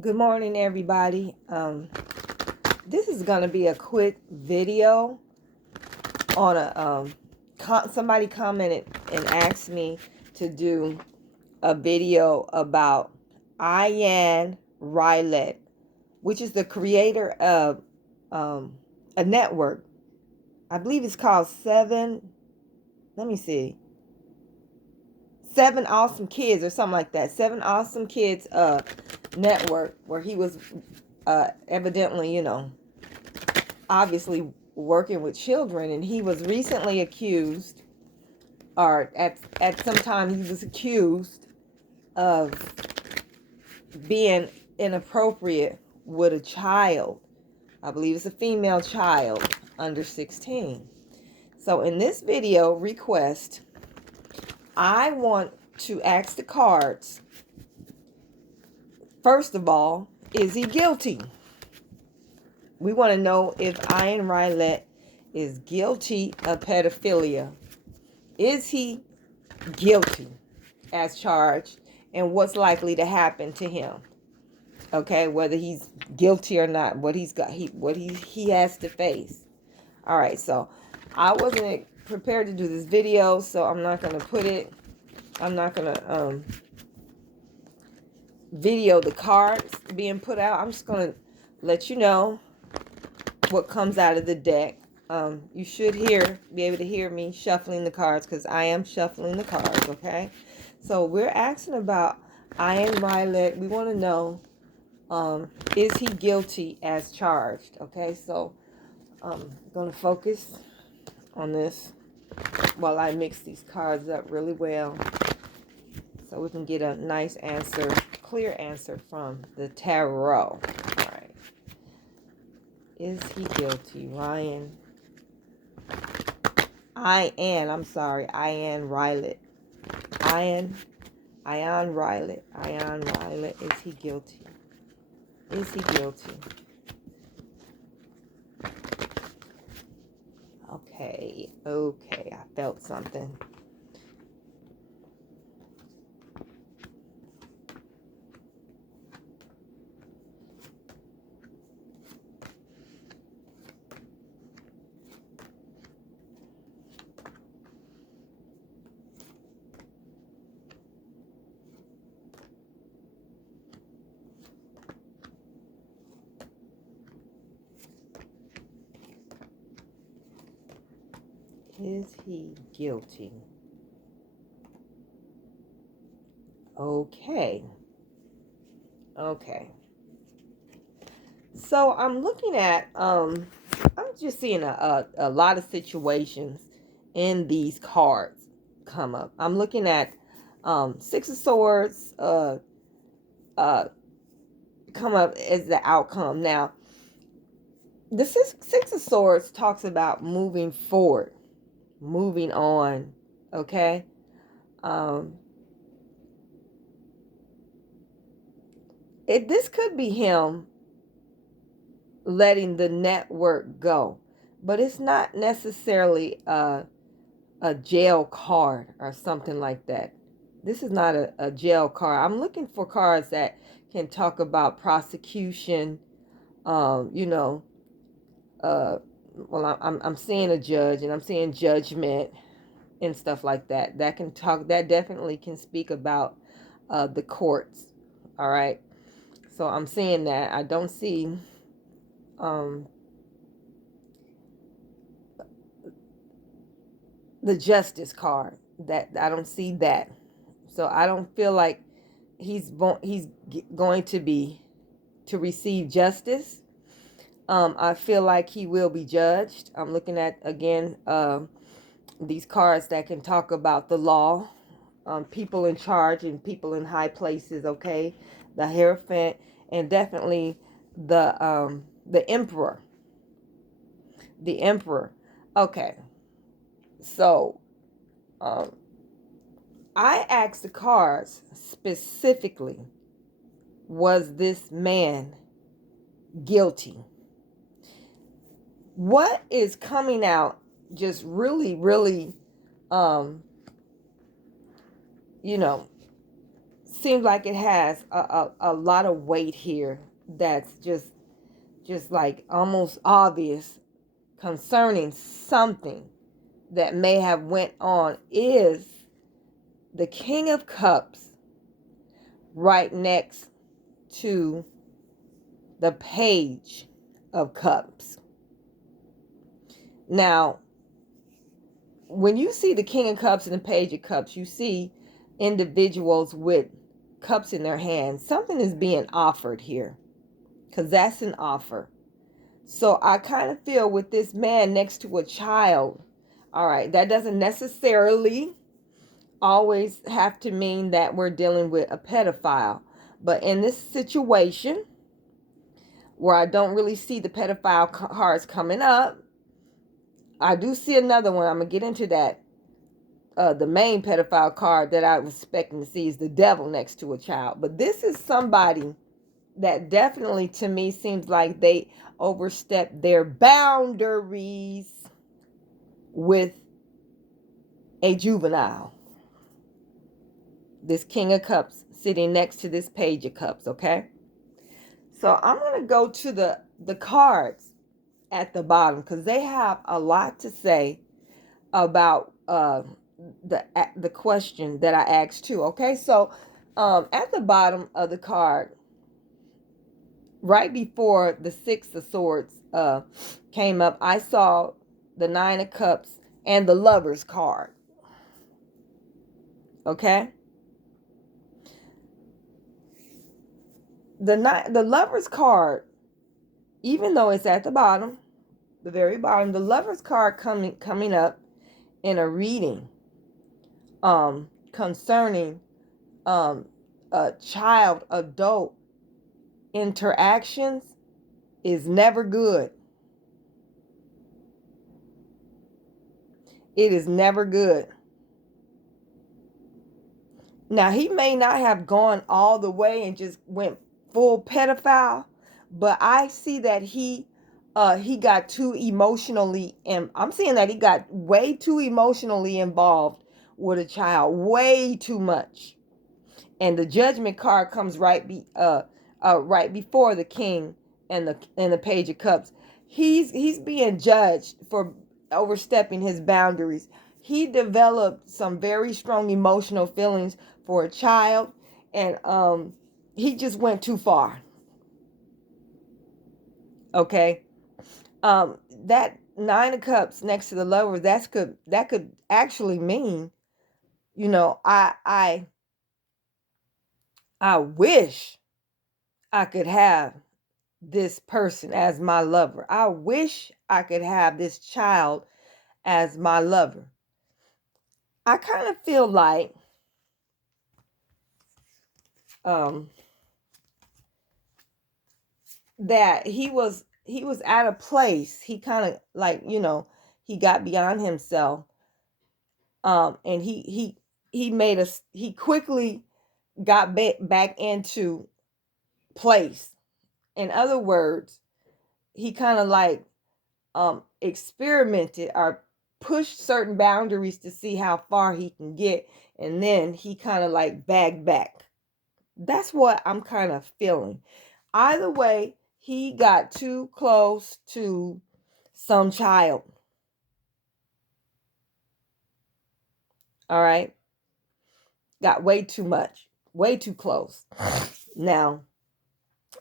Good morning, everybody. This is going to be a quick video on somebody commented and asked me to do a video about Ian Rylett, which is the creator of a network. I believe it's called Seven Awesome Kids or something like that. Seven Awesome Kids network, where he was evidently, obviously working with children, and he was recently accused, or at some time he was accused of being inappropriate with a child. I believe it's a female child under 16. So in this video request, I want to ask the cards, first of all, is he guilty? We want to know if Ian Rylett is guilty of pedophilia. Is he guilty as charged, and what's likely to happen to him? Okay, whether he's guilty or not, what he has to face. All right, so I wasn't prepared to do this video, so I'm not going to video the cards being put out. I'm just going to let you know what comes out of the deck. You should be able to hear me shuffling the cards, because I am shuffling the cards. Okay, so we're asking about Ian Rylett. We want to know, is he guilty as charged? Okay, so I'm going to focus on this while I mix these cards up really well, so we can get a nice answer, clear answer from the tarot. All right. Is he guilty? Ian Rylett. Ian Rylett. Is he guilty? Is he guilty? Okay, I felt something. Is he guilty? Okay. So I'm looking at, I'm just seeing a lot of situations in these cards come up. I'm looking at Six of Swords come up as the outcome. Now, the Six of Swords talks about moving forward, moving on. Okay. This could be him letting the network go, but it's not necessarily a jail card or something like that. This is not a jail card. I'm looking for cards that can talk about prosecution. Well, I'm seeing a judge, and I'm seeing judgment and stuff like that. That definitely can speak about the courts. All right. So I'm seeing that. I don't see the justice card. That I don't see that. So I don't feel like he's going to receive justice. I feel like he will be judged. I'm looking at, again, these cards that can talk about the law, people in charge and people in high places. Okay, the Hierophant, and definitely the Emperor. The Emperor. Okay, so I asked the cards specifically, was this man guilty? What is coming out just really, really, seems like it has a lot of weight here that's just like almost obvious concerning something that may have went on. Is the King of Cups right next to the Page of Cups. Now, when you see the King of Cups and the Page of Cups, you see individuals with cups in their hands. Something is being offered here, because that's an offer. So I kind of feel with this man next to a child, all right, that doesn't necessarily always have to mean that we're dealing with a pedophile. But in this situation, where I don't really see the pedophile cards coming up, I do see another one. I'm going to get into that. The main pedophile card that I was expecting to see is the devil next to a child. But this is somebody that definitely, to me, seems like they overstepped their boundaries with a juvenile. This King of Cups sitting next to this Page of Cups, okay? So I'm going to go to the cards at the bottom, because they have a lot to say about the question that I asked too, okay? So at the bottom of the card, right before the Six of Swords came up, I saw the Nine of Cups and the Lover's card. Okay? The Lover's card, even though it's at the bottom, the very bottom, the Lover's card coming up in a reading concerning child adult interactions is never good. It is never good. Now, he may not have gone all the way and just went full pedophile, but I see that he got too emotionally, and I'm seeing that he got way too emotionally involved with a child, way too much. And the Judgment card comes right before the King and the Page of Cups. He's being judged for overstepping his boundaries. He developed some very strong emotional feelings for a child, and he just went too far. Okay, that Nine of Cups next to the Lover, that could actually mean, I wish I could have this person as my lover. I wish I could have this child as my lover. I kind of feel like that he was at a place, he kind of like, he got beyond himself, and he quickly got back into place. In other words, he kind of like experimented or pushed certain boundaries to see how far he can get, and then he kind of like bagged back. That's what I'm kind of feeling. Either way, he got too close to some child. All right, got way too much, way too close. Now,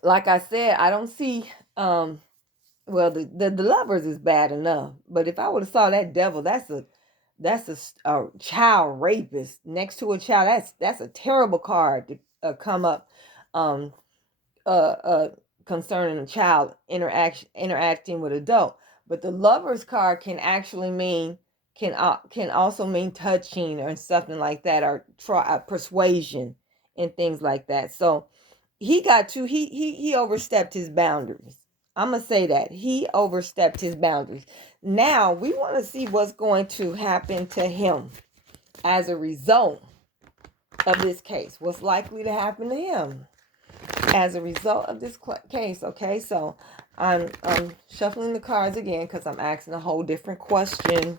like I said, I don't see well, the Lovers is bad enough, but if I would have saw that devil, that's a child rapist next to a child. That's a terrible card to come up um concerning a child interacting with adult. But the Lovers card can actually mean can also mean touching or something like that, or persuasion and things like that. So he overstepped his boundaries. I'm going to say that. He overstepped his boundaries. Now, we want to see what's going to happen to him as a result of this case. What's likely to happen to him as a result of this case, okay? So, I'm shuffling the cards again because I'm asking a whole different question.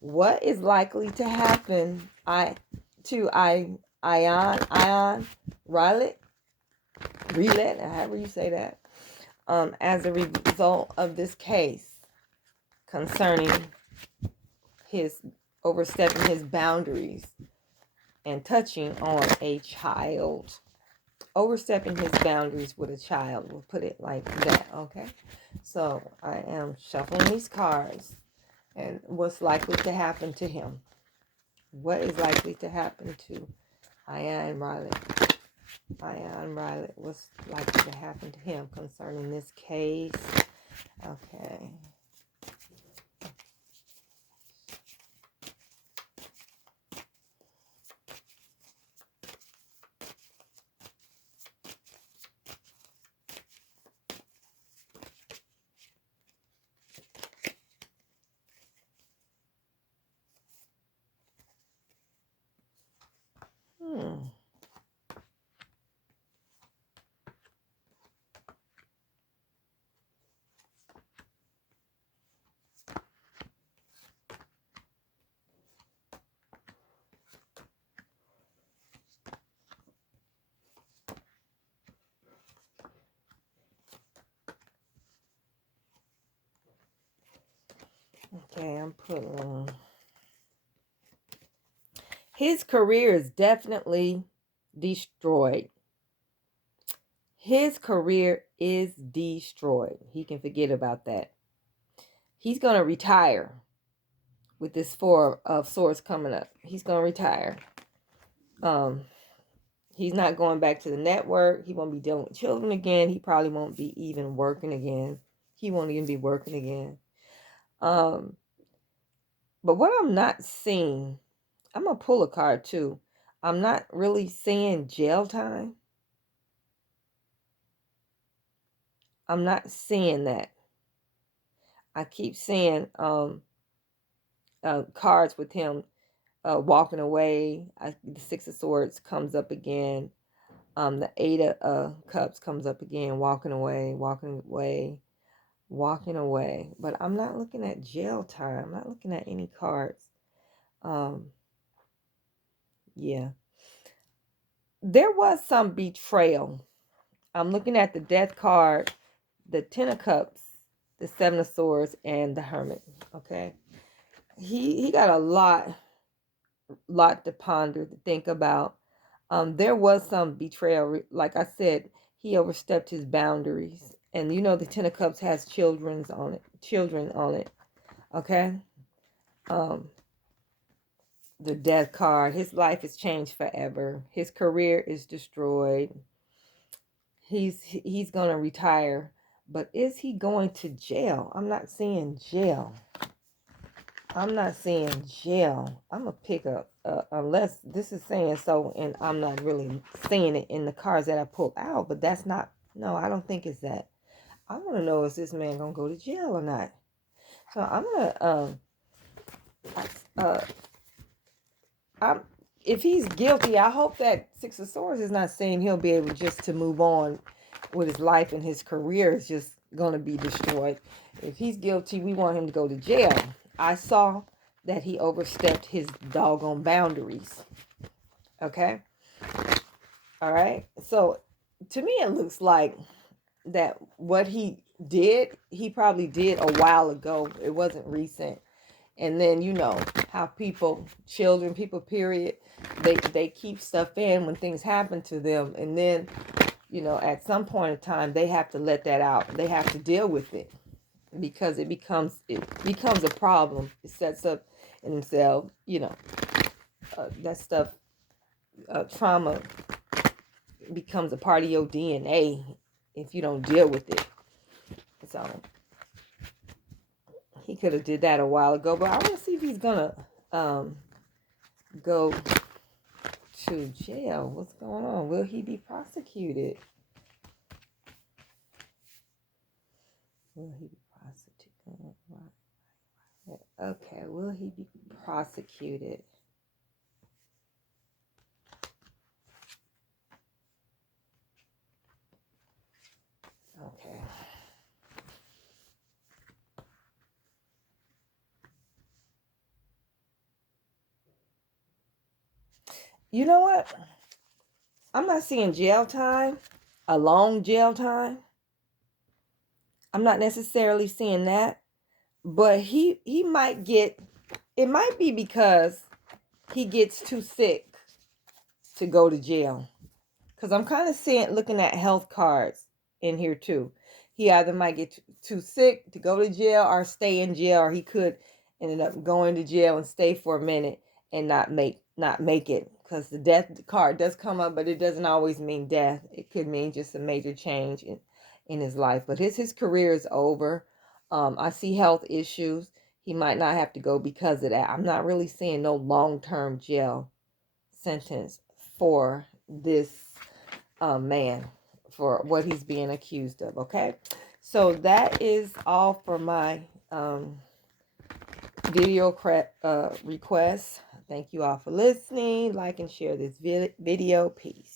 What is likely to happen to Ian Rylett, however you say that, as a result of this case concerning his overstepping his boundaries and touching on a child. Overstepping his boundaries with a child, we'll put it like that, okay? So I am shuffling these cards, and what's likely to happen to him. What is likely to happen to Ian Rylett? Ian Rylett, what's likely to happen to him concerning this case? Okay. Okay, I'm putting... His career is definitely destroyed. His career is destroyed. He can forget about that. He's going to retire with this Four of Swords coming up. He's going to retire. He's not going back to the network. He won't be dealing with children again. He probably won't be even working again. He won't even be working again. But what I'm not seeing, I'm going to pull a card too. I'm not really seeing jail time. I'm not seeing that. I keep seeing cards with him walking away. The Six of Swords comes up again. The Eight of Cups comes up again. Walking away. But I'm not looking at jail time. I'm not looking at any cards. Yeah. There was some betrayal. I'm looking at the Death card, the Ten of Cups, the Seven of Swords, and the Hermit. Okay. He got a lot to ponder, to think about. There was some betrayal. Like I said, he overstepped his boundaries. And you know the Ten of Cups has children on it. Okay? The Death card. His life is changed forever. His career is destroyed. He's going to retire. But is he going to jail? I'm not seeing jail. I'm not seeing jail. I'm going to pick up, unless this is saying so, and I'm not really seeing it in the cards that I pulled out, but that's not, no, I don't think it's that. I want to know, is this man going to go to jail or not? So I'm going to, if he's guilty, I hope that Six of Swords is not saying he'll be able just to move on with his life and his career is just going to be destroyed. If he's guilty, we want him to go to jail. I saw that he overstepped his doggone boundaries. Okay? All right? So, to me, it looks like that what he did, he probably did a while ago. It wasn't recent. And then, you know, how people, children, people, period, they keep stuff in when things happen to them. And then, you know, at some point in time, they have to let that out. They have to deal with it. Because it becomes a problem. It sets up in themselves, you know, that stuff, trauma becomes a part of your DNA if you don't deal with it. So he could have did that a while ago, but I want to see if he's gonna go to jail. What's going on? Will he be prosecuted? Will he be prosecuted? Okay, will he be prosecuted? Okay. you know what? I'm not seeing jail time, a long jail time. I'm not necessarily seeing that, but he might get, it might be because he gets too sick to go to jail. Because I'm kind of seeing, looking at health cards in here too. He either might get too sick to go to jail or stay in jail, or he could end up going to jail and stay for a minute and not make it. Because the death card does come up, but it doesn't always mean death. It could mean just a major change in his life. But his career is over. I see health issues. He might not have to go because of that. I'm not really seeing no long-term jail sentence for this man, for what he's being accused of. Okay, so that is all for my video requests. Thank you all for listening. Like and share this video. Peace.